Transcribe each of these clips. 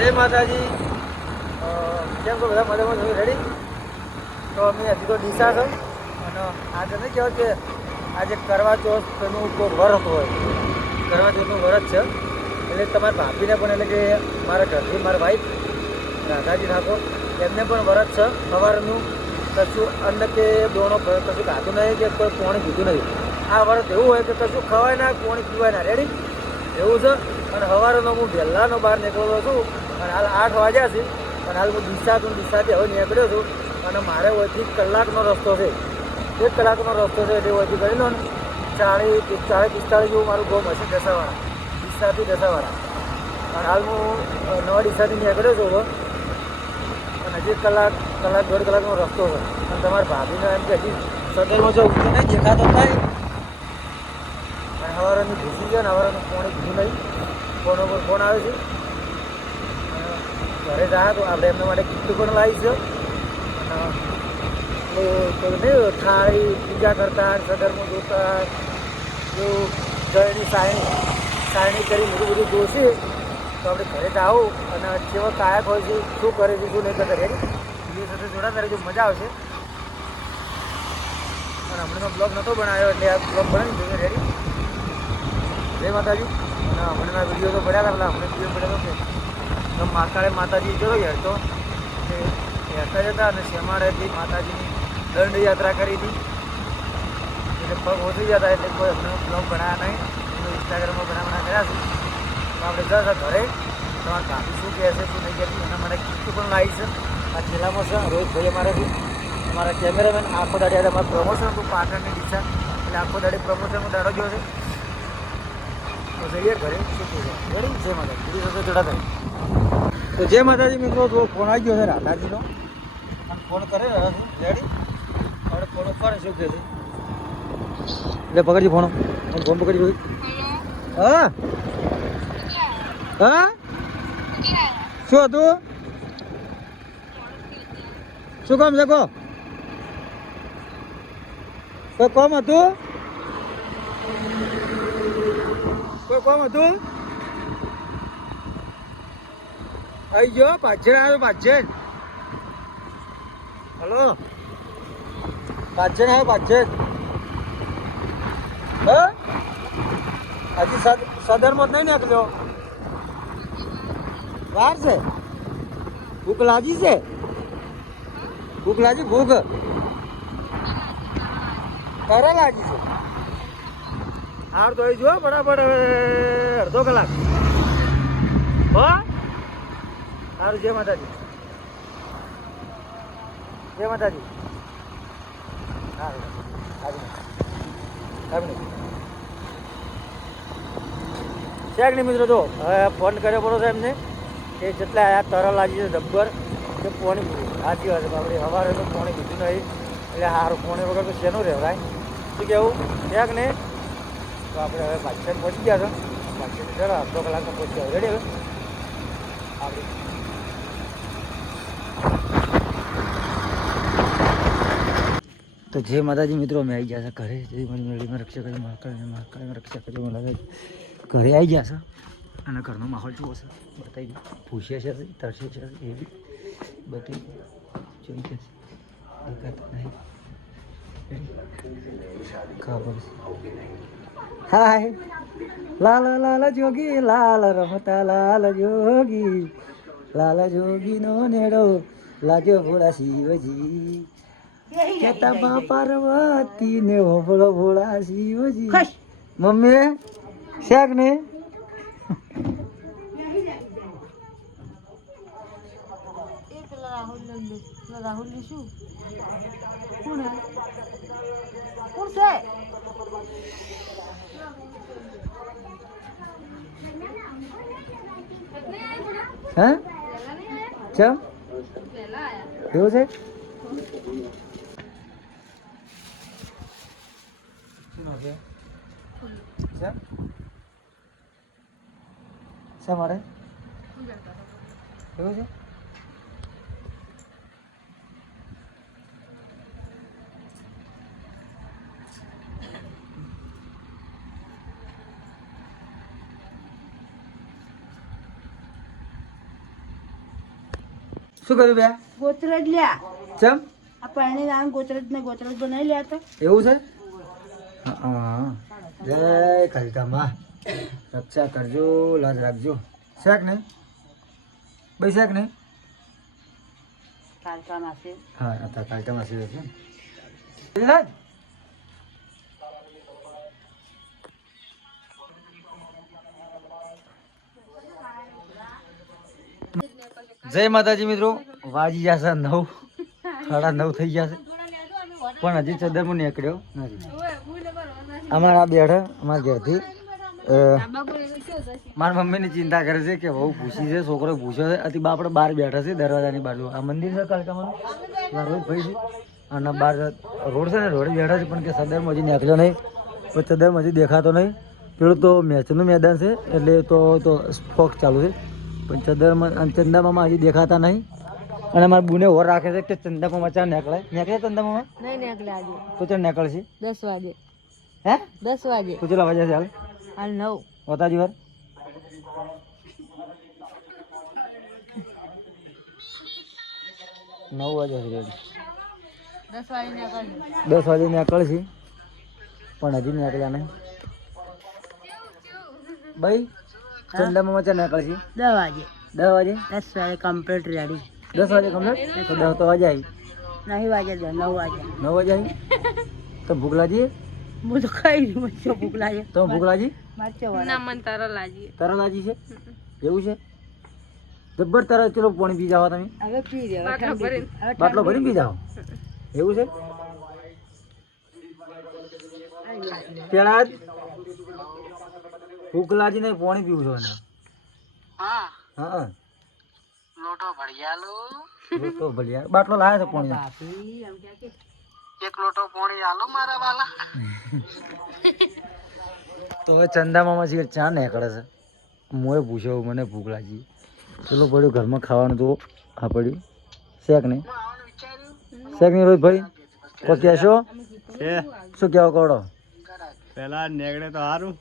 જય માતાજી. કેમ છો બધા મજામાં તમે રેડી તો અમે હજી તો ડીસા છો. અને આજે નહીં કહેવાય કે આજે કરવા ચોથનું કોઈ વ્રત હોય કરવા ચોથનું વ્રત છે. એટલે તમારા ભાભીને પણ એટલે કે મારા ઘરથી મારા વાઈફ રાધાજી ઠાકોર, એમને પણ વ્રત છે. સવારનું કશું અન્ન કે દોણો ક- કશું ખાધું નહીં કે કોઈ કોણે પીધું નહીં. આ વ્રત એવું હોય કે કશું ખવાય ના, પાણી પીવાય ના. રેડી એવું છે. અને સવારનો હું વહેલાનો બહાર નીકળતો છું. અને હાલ આઠ વાગ્યા છે અને હાલ હું દિશાથી દિશાથી હવે નીકળ્યો છું અને મારે ઓછી કલાકનો રસ્તો છે. એક કલાકનો રસ્તો છે એટલે ઓછી કરી લો ને. ચાળીસ ચાળીસ પિસ્તાળીસ જેવું મારું ગોમ હશે દસાવાળા દિશાથી દસાવાળા અને હાલ હું નવા દિશાથી નીકળ્યો છું અને હજી કલાક કલાક, દોઢ કલાકનો રસ્તો છે. અને તમારા ભાભીને એમ કે હજી સદરમાં જો ઊંચો નહીં, દેખાતો થાય અને સવારની ભૂસી ગયા ને સવારનું પાણી પીધું નહીં. ફોન ઉપર ફોન આવે છે. ઘરે જાય તો આપણે એમના માટે ગિફ્ટ પણ લાવીશું નહીં થાળી, પૂજા કરતા સદરમાં જોતા એવું ઘરની સાયણી સાયણી કરી, બધું બધું જોશે તો આપણે ઘરે જ આવું અને કેવા કાયક હોય છે, શું કરે છે, શું નહીં કરતા ઘરે એ સાથે જોડાતા રહેજો, મજા આવશે. અને હમણાં બ્લોગ નહોતો બનાવ્યો, એટલે આ બ્લોગ બનાવી દીધો રેડી જય માતાજી. અને હમણાં વીડિયો તો પડ્યા હતા હમણાં વીડિયો પડ્યો કે તો માતાળે માતાજી જોયો તો. તે હેરતા જતા અને શેમાળેથી માતાજીની દંડ યાત્રા કરી હતી. એટલે પગ ઓછી જતા એટલે કોઈ અમને બ્લોગ બનાવ્યા નહીં. ઇન્સ્ટાગ્રામમાં બનાવવાના કર્યા છે. તો આપણે જતા ઘરે તમારા કાકી શું કહે છે, શું નહીં કહેતી એના માટે ગિફ્ટ પણ લાવી છે. આ જિલ્લામાં છે રોહિતભાઈ અમારાથી અમારા કેમેરામેન આખો દાડી આજે અમારું પ્રમોશન હતું, પાટણની દિશા. એટલે આખો દાડી પ્રમોશનનો દાડો ગયો છે. તો જઈએ ઘરે, શું કહે છે? જય બીજી જોડાતા. તો જે માતાજી મિત્રો તો ફોન આવી ગયો છે રાધાજીનો. અને ફોન કરે રેડી આપણે ફોન ઉપર શું કહે છે એટલે પકડજી ફોન ફોન ફોન પકડી જોઈ હા? હા? શું હતું? શું કામ છે કહો? કોઈ કોમ હતું? કોઈ કોમ હતું? આવી ગયો, પાછળ આવ્યો, પાછળ. હલો. પાછળ આવ્યો, પાછળ. હા? હજી સદ, સદરમાં નહીં નીકળ્યો? વાર છે? ભૂખ લાગી છે? ભૂખ લાગી, ભૂખ. કરે લાગી છે? હાર તો જો બરાબર, હવે અડધો કલાક. હો? સારું જય માતાજી. જય માતાજી. સારું સારું શેક નહીં મિત્રો, જો, હવે ફોન કર્યો પડો સાહેબ એમને કે જેટલા આયા તરલ લાગી છે ડબ્બર કે પોણી પીવું સાચી વાત આપણે સવારે તો પોણી પીધું નહીં. એટલે સારું પોણી વગર તો શેનું રહેવાય? શું કેવું? ક્યાંક ને તો આપણે હવે પાછળ પહોંચી ગયા છો. પાછળ અડધો કલાકમાં પહોંચી ગયા રેડી હવે? આપણે તો જે માતાજી મિત્રો અમે આવી ગયા છે ઘરે, જે મારી મેળીમાં રક્ષા કરી મહાકાળીને મહાકાળીમાં રક્ષા કરી મને ઘરે આવી ગયા છે અને ઘરનો માહોલ જુઓ છે. બતાવી ભૂસે છે, તરસે છે એ બી બધી જોઈ છે. દેખાતા નહીં. લાલ લાલ જોગી, લાલ રમતા, લાલ જોગી. લાલ જોગી નો નેડો લાજો ભોળા શિવજી. કેતા બા પાર્વતી ને ઓબળો ભોળા શિવજી. મમ્મી શાક ને? રાહુલની શું? કોણ હે? કોણ છે? હા? ચમ? એવું છે શું છે શા શા મારે એવું છે? શું કર્યું બે ગોતરજ લ્યા. ચમ? આ પરણી નામ ગોતરજ ને ગોતરજ બનાવી લ્યા હતા એવું છે? હા. જય કલિકામાં. રક્ષા કરજો લાજ રાખજો. શેક નહીં? ભાઈ શેક નહીં? હા અત્યારે કાલિકામાં છે છે લાજ? જય માતાજી મિત્રો. વાજી જશે નવ. સાડા નવ થઈ જશે પણ હજી ચદરમાં નીકળ્યો નથી. અમારા બેઠા અમારા ઘેરથી મારા મમ્મીની ચિંતા કરે છે કે બહુ પૂછી છે છોકરો પૂછ્યો છે. અતિ બા આપણે બહાર બેઠા છે દરવાજાની બાજુ. આ મંદિર છે કાલકામાં રોજ ભાઈ છે. અને બહાર રોડ છે ને રોડે બેઠા છે પણ કે સદર હજી નીકળ્યો નહીં. પણ સદર હજી દેખાતો નહીં. પેલું તો મેચનું મેદાન છે એટલે તો તો ફોક ચાલુ છે. પણ ચદરમાં અને ચંદામામાં હજી દેખાતા નહીં. અને મારા બુને હોર રાખે છે કે ચંદામામાં ચા નીકળે. નીકળે ચંદામામાં? નહીં નીકળે આજે તો ચા નીકળશે? દસ વાગે. હે? દસ વાગે. તો ચલા વાજે છે હાલ? હાલ નવ. વતાજી વાર. નવ વાગે છે રેડી. દસ વાગે નીકળે વાગે પણ હજી નીકળ્યા નહીં. ભાઈ ચંદામાં ચા નીકળશે દસ વાગે. દસ વાગે? દસ વાગે કમ્પ્લીટ રેડી દસ વાગે કમ્પ્લીટ તો દસ તો વાગે આવી. નહીં વાગે નવ વાગે. નવ વાગે આવી? તો ભૂખ લાગી? હું તો ખાઈ નહીં મને ભૂખ લાગે તો ભૂખ લાગી મારચો તરત લાગી છે એવું છે? જબ્બર તરત ચલો પાણી પી જાઓ તમે. હવે પી ઠંડી. બાટલો ભરી પી જાઓ. એવું છે? પેલા ભૂખ લાગી ને પાણી પીવું છો એને. હા. લોટો ભળિયાલો. તો ભલે બાટલો લાવ્યો છે પાણી ભાભી એમ કે કે એક લોટો પાણી આલો મારા વાલા. તો ચંદા મામા છે ચા નીકળે છે. મોએ પૂછ્યો મને ભૂખ લાગી. ચલો પડ્યું ઘરમાં ખાવાનું તો હા પડ્યું. શેક નહીં. શેક નહીં રોહિત ભાઈ કો કહેશો શું કહેવા કોડો? પેલા નેગડે તો સારું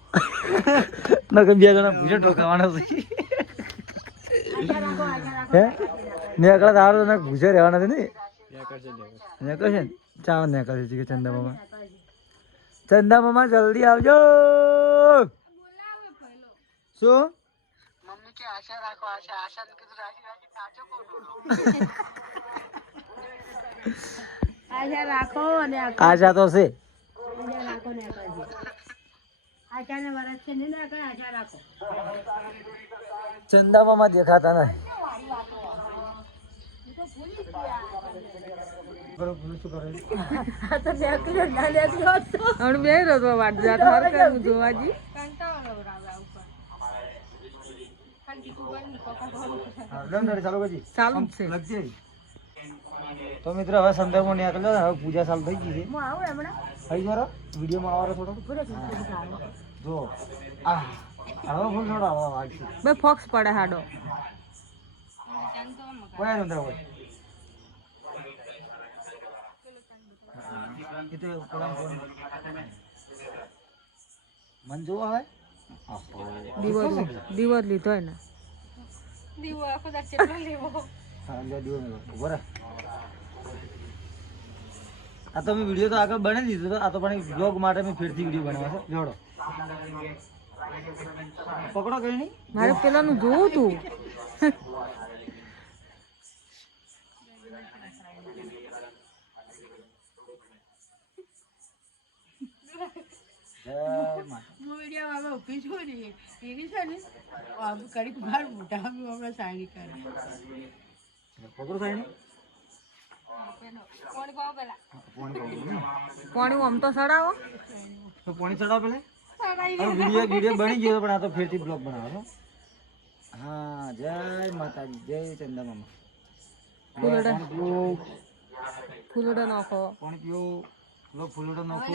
ના બે જણા ભૂજે ઠોકાવાના છે. હે? નીકળે તો સારું ને ભૂસે રહેવાના છે ને ચાવ ને? છે કે ચંદા મામા. ચંદા મામા જલ્દી આવજો! શું? મમ્મી કે આશા રાખો આશા આશા ને કીધું રાજી રાજી સાચો બોલો આશા રાખો અને આશા તો છે. આશા રાખો ને કરજો આશાને વરસ છે નહીં નાખે આશા રાખો. ચંદા મામા દેખાતા નહીં આ તો નીકળ્યો ના નીકળ્યો તો હમણાં તો મિત્ર હવે સંદર્ભમાં નીકળ્યો ને હવે પૂજા સાલ થઈ ગઈ છે વિડીયોમાં હવે થોડો બે ફોક્સ પડે હાડો. કોઈ અંદર હોય એ તો મન જોવો હવે. દીવો દીવો લીધો ને હા, લે દીવો મેલો. ઊભો રહે. આ તો મેં વીડિયો તો આગળ બનાવી દીધો હતો. આ તો પણ બ્લોગ માટે મેં ફેરથી વીડિયો બનાવ્યો છે. જોડો. પકડો કઈ નહીં? મારે પેલાનું જોવું તું. હું વીડિયો ઊભી છું ને એની છે ને આમ કરી બહાર મોટા હમણાં સારી કરે. પકડો થાય નહીં પાણી આમ તો સડાવો. તો પાણી ચડાવ પેલે? વીડિયો વીડિયો બની ગયો પણ આ તો ફેરથી બ્લોગ બનાવો હા. જય માતાજી જય ચંદા મામા. ફૂલોડા. પાણી નાખો. પાણી પીવો લો ફૂલડો નાખો.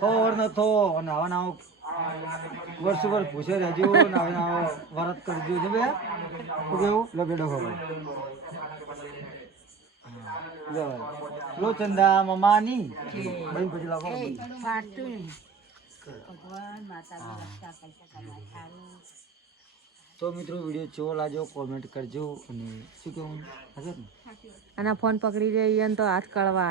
ખબર ન થો અને આવા નાવો. વર્ષ વર્ષ પૂછે રહેજો ને હવે નાવો વરત કરજો છે બે? કેવું લો બેડો ખબર લો ચંદા મમાની. બેન પછી લાવો ભગવાન માતા રક્ષા કરશે તમારે તો મિત્રો વીડિયો કેવો લાજો કોમેન્ટ કરજો અને શું કહું હશે ને? અને ફોન પકડી જઈએ તો હાથ કળવા